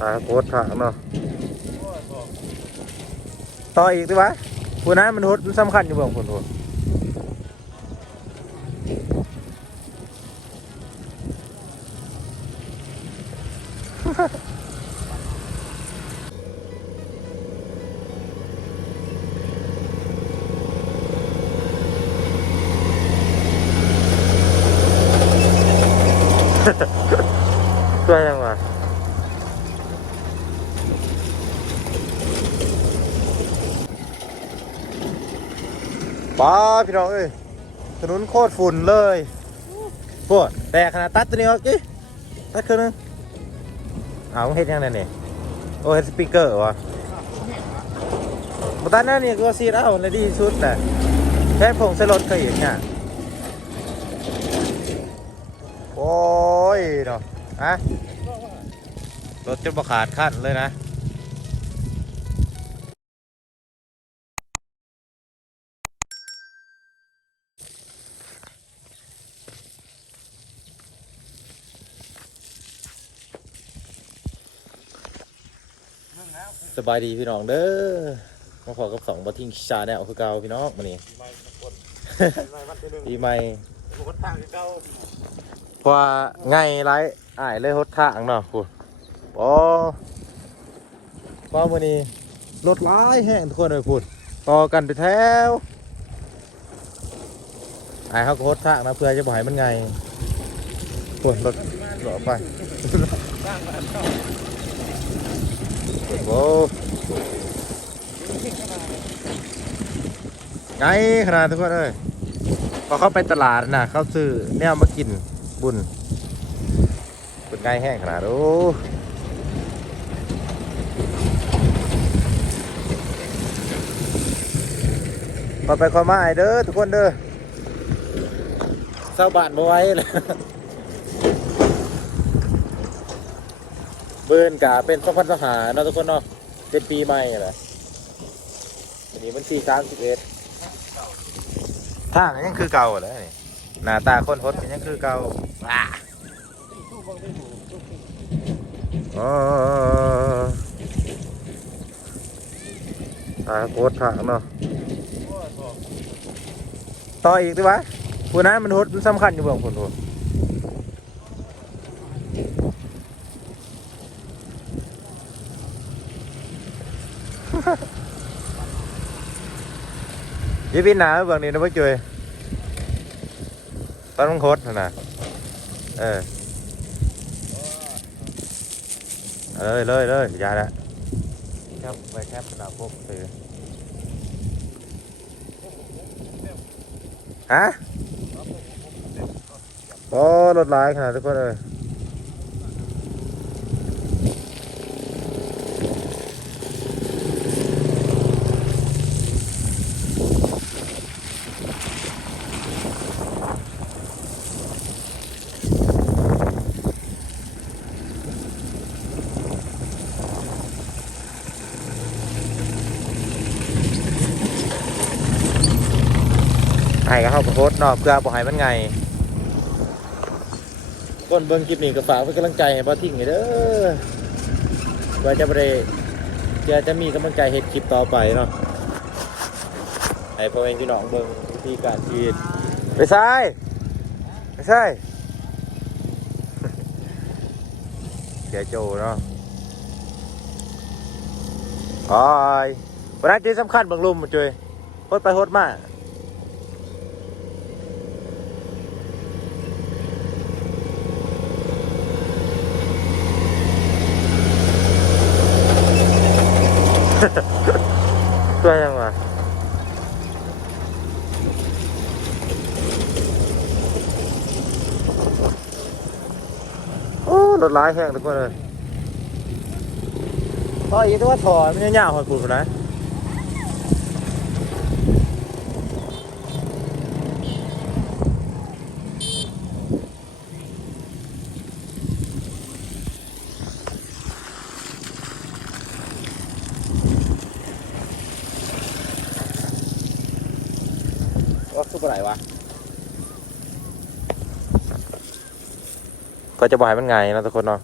ตาโคตรถังเนาะต่ออีกดีวะผู้นั้นมันหดมันสำคัญอยู่เบ่งคนทุนช่วยยังวะป้า พี่น้องเอ้ยถนนโคตรฝุ่นเลยปวดแต่ขนาดตัดตัวนี้ออกจิตัดคืนนึงเอาเฮ็ดยังไงนี่โอ้เฮ็ดสปีกเกอร์วะบตันนั่นนี่ก็ซีดเอาในดีสุดแหละแค่ผงส่รถเคยเห็นเนี่ยโอ้ยเนาะฮะรถจนบขาดขั้นเลยนะ สบายดีพี่น้องเด้อมาขอกับสองบัทิ้งชาแนลคือเก่าพี่น้องมานี่ปีใหม่เพราะไงไรอ้ายเลยหดทางเนาะพูดโอ้พอมื้อนี้รถร้ายแห้งทุกคนเลยพูดต่อกันไปแถวอ้เขาก็หดทางนะเพื่อจะบ่ให้มันไงพูดรถรอไป โอ้ไงขนาดทุกคนเลยพอเข้าไปตลาดนะเขาซื้อแนวมากินบุญบุญง่ายแห้งขนาดโอ้พอไปขอมาไอเด้อทุกคนเด้อเศร้าบานมาไว้เลย บิร์นกาเป็นสองพันสหาเนาะทุกคนเนาะเป็นปีใหม่แหละวันนี้มันสี่สามสิบเอ็ดทางยังคือเก่าเลยนี่หน้าตาคนฮดก็ยังคือเก่าว้าอ๋อตาโคตรถังเนาะต่ออีกดีวะผู้นั้นมันฮดมันสำคัญอยู่เบ่งคนทุน ยี่ปีหนาเบื้องนี้นะพ่อจุ้ยตอนมันโคตรนะเออเลยเลยเลยอยาละครับไปแคปสนามพวกซื้อฮะโอ้รถหลายขนาดทุกคนเลย ไอ้ก็เข้ากับโคตรเนาะเพื่อบ่ให้มันไงคนเบิ่งคลิปนี้ก็ฝากเป็นกำลังใจให้บ่ทิ้งเด้อเพื่อจะบ่ได้จะจะมีกำลังใจเฮ็ดคลิปต่อไปเนาะให้พ่อแม่พี่น้องเบิ่งวิธีการชีวิตไปซ้ายไปซ้ายเสียโจเนาะอ้ยวันนั้นจุดสำคัญบางลุมจุยโหดไปโหดมาช่วยยังวะโอ้รถร้าก คนเลยพออีกตัวถอนมันยาวๆห ปูดนะว่าคืออะไรวะก็จะบอกให้มันไงนะทุกคนเนาะ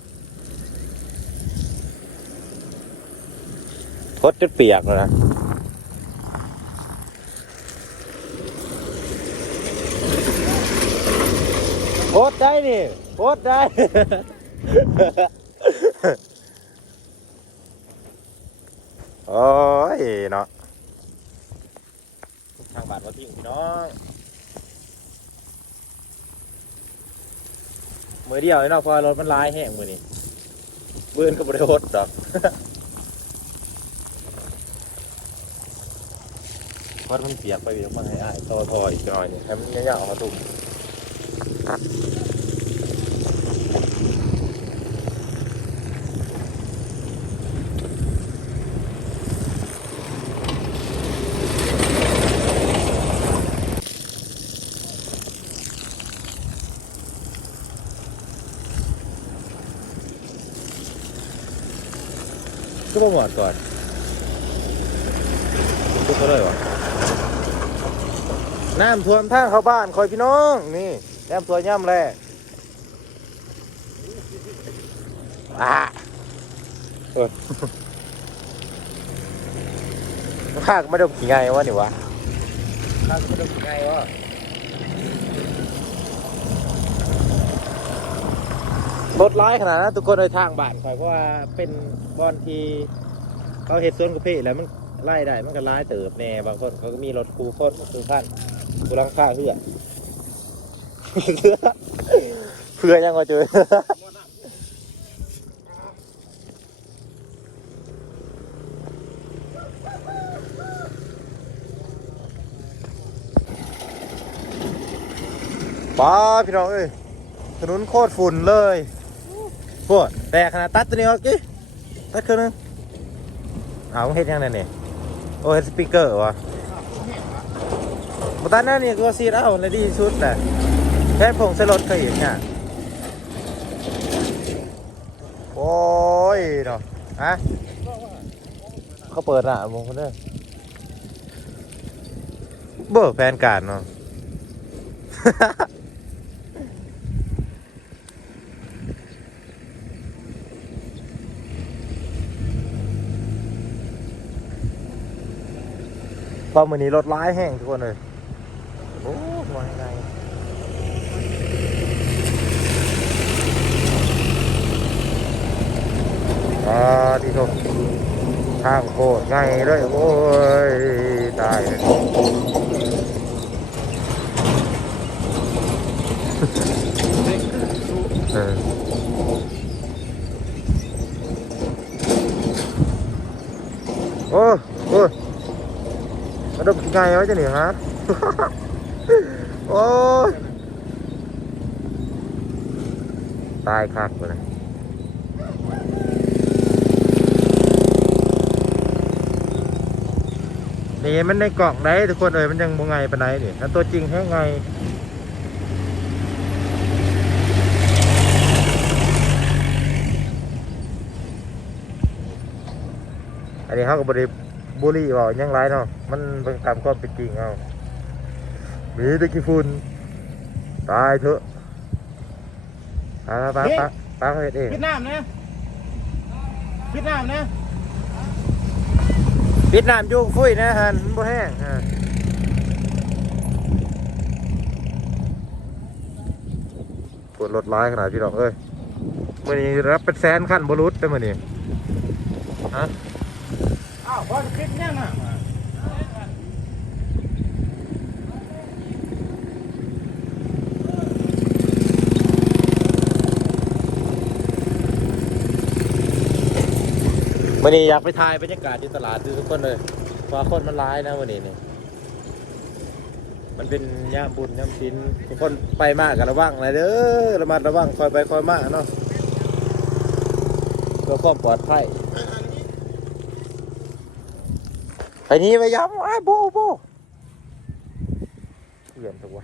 พดจนเปียกเลยนะโพดได้นี่โพดได้ โอ้ยเนาะ ทางบ้านวัดพิงพี่น้องมือเดียวเนาะพอรถมันลายแห้งมือนี่เบื้อนก็บริโภคดอกพราะมันเปียกไปเดี๋ยวมันให้อายต่อทออีกหน่อยนี่ให้มันยาวๆมาตุ่ม หมดก่อนทุกคนเลยวะน้ำท่วมทางเข้าบ้านคอยพี่น้อง นี่น้ำท่วมย่ำแร่อะเออข้างไม่ได้กี่ไงวะนี่วะข้างไม่ได้กี่ไงวะ รถร้ายขนาดนั้นทุกคนเลยทางบ้านคอยเพราะว่าเป็นบอนที่เขาเห็ดสวนกาแฟแล้วมันไล่ได้มันก็ร้ายเติบแน่บางคนเขาก็มีรถคูโคตรคูขั้นคูลังค่าเพื่อเพื่อยังก็เจอป้าพี่น้องเอ้ยถนนโคตรฝุ่นเลย พวกแต่ขนาดตัดตัวนี้ออกกี่ตัดเครื่องนึงเอาเฮ็ดยังไงเนี่ยโอ้เฮ็ดสปีกเกอร์วะบตัดนั่นนี่ก็ซีดเอาเลยดีสุดแหละแค่ผงส่รถเคยเห็นเนี่ยโอ้ยเนาะฮะเขาเปิดอะมงคนเด้อเบิกแฟนการเนาะ พอมือนี้รถร้ายแห้งทุกคนเลย โอ้มาไงอ่าที่ทุกทางโคตรไงเลย โอ้ย ตายเลยเออ โอ้โอ้ย Nó đâm ngay quá chứ nè hả Ôi Tai khạc rồi này นี่มันในกล่องได้ทุกคนเลยมันยังบ่ไงปานใดนี่ถ้าตัวจริงแค่ไงอันนี้เขาก็บริ บุรีบอกยังไรเนาะมันเป็นตามความเป็นจริงเอามีแตะกี้ฝุ่นตายเถอะตายตายตายตายเขาเห็ดเอง Việt Nam nè Việt Nam nè ปิดน้ำอยุ่งฟุ้ยนะฮันมันบ่แห้งอ่าปวดรถร้ายขนาดพี่ดอกเอ้ยมื่อนี้รับเป็นแสนขั้นบรุษได้มื่อนี้ฮะ Ảo bao nhiêu kết nha nè มื่อนี้อยากไปถ่ายบรรยากาศที่ตลาดดูทุกคนเลยเพราะว่าคนมันร้ายนะวันนี้นี่ มันเป็นย่ามบุญย่ามศิลทุกคนไปมากกันระวังนะเด้อระมัดระวังคอยไปคอยมากเนาะเพื่อความปลอดภัย ไปนี้ไปย้ำไอ้โบโบเปลี่ยนตัว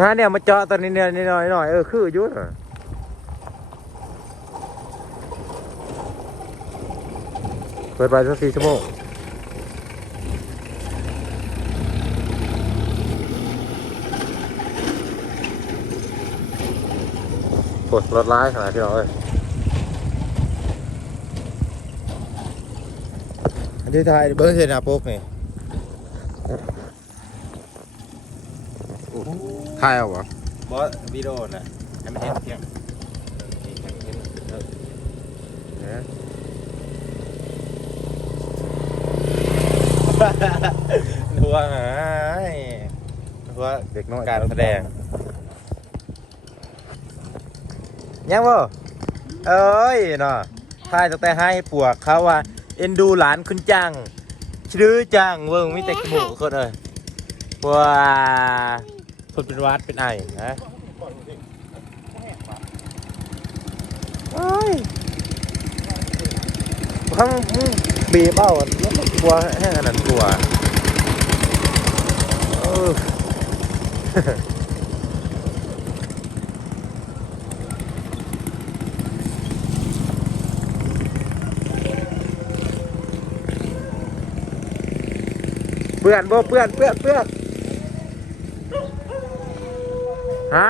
งานเนี่ยมาเจาะตอนนี้เนี่ยนิดหน่อยหน่อยเออคืออยุ่ เปิดไปสักสี่ชั่วโมงปวดรถร้ายขนาดที่เราเอ้ยอันที่ไทยเบิร์ดเซนาปุ๊กนี่ถ่ายเอาวะบอสวิดีโอน่ะให้มันเห็นเพียงนั วหายนัวเด็กน้อยการแสดงยังบ่เอ้ยเนาะทายตั้งแต่ให้ปวกเขาว่า เอ็นดูหลานคุณจังชื่อจังเวิงมีแต่กระหมูคนเอ้ยว้าคนเป็นวัดเป็นไอนะโอ้ย ข้างบีบเอาแล้วมันกลัวแห้งขนาดกลัวเออเปื่อนบ่เปื่อนเปื่อนเปื่อนฮะ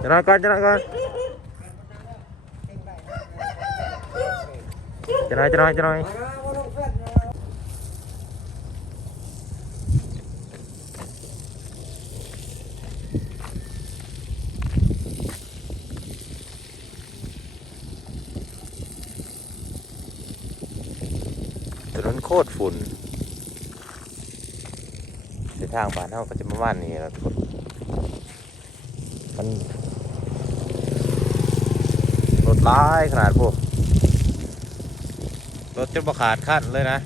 จะนอนก่อนจะนอนก่อน จะน้อนจะน้อนจะน้อนถนนโคตรฝุ่นในทางบ้านเขาก็จะประมาณนี้แหละทุกคนมันรถร้ายขนาดพวก รถจนประขาดขั้นเลยนะ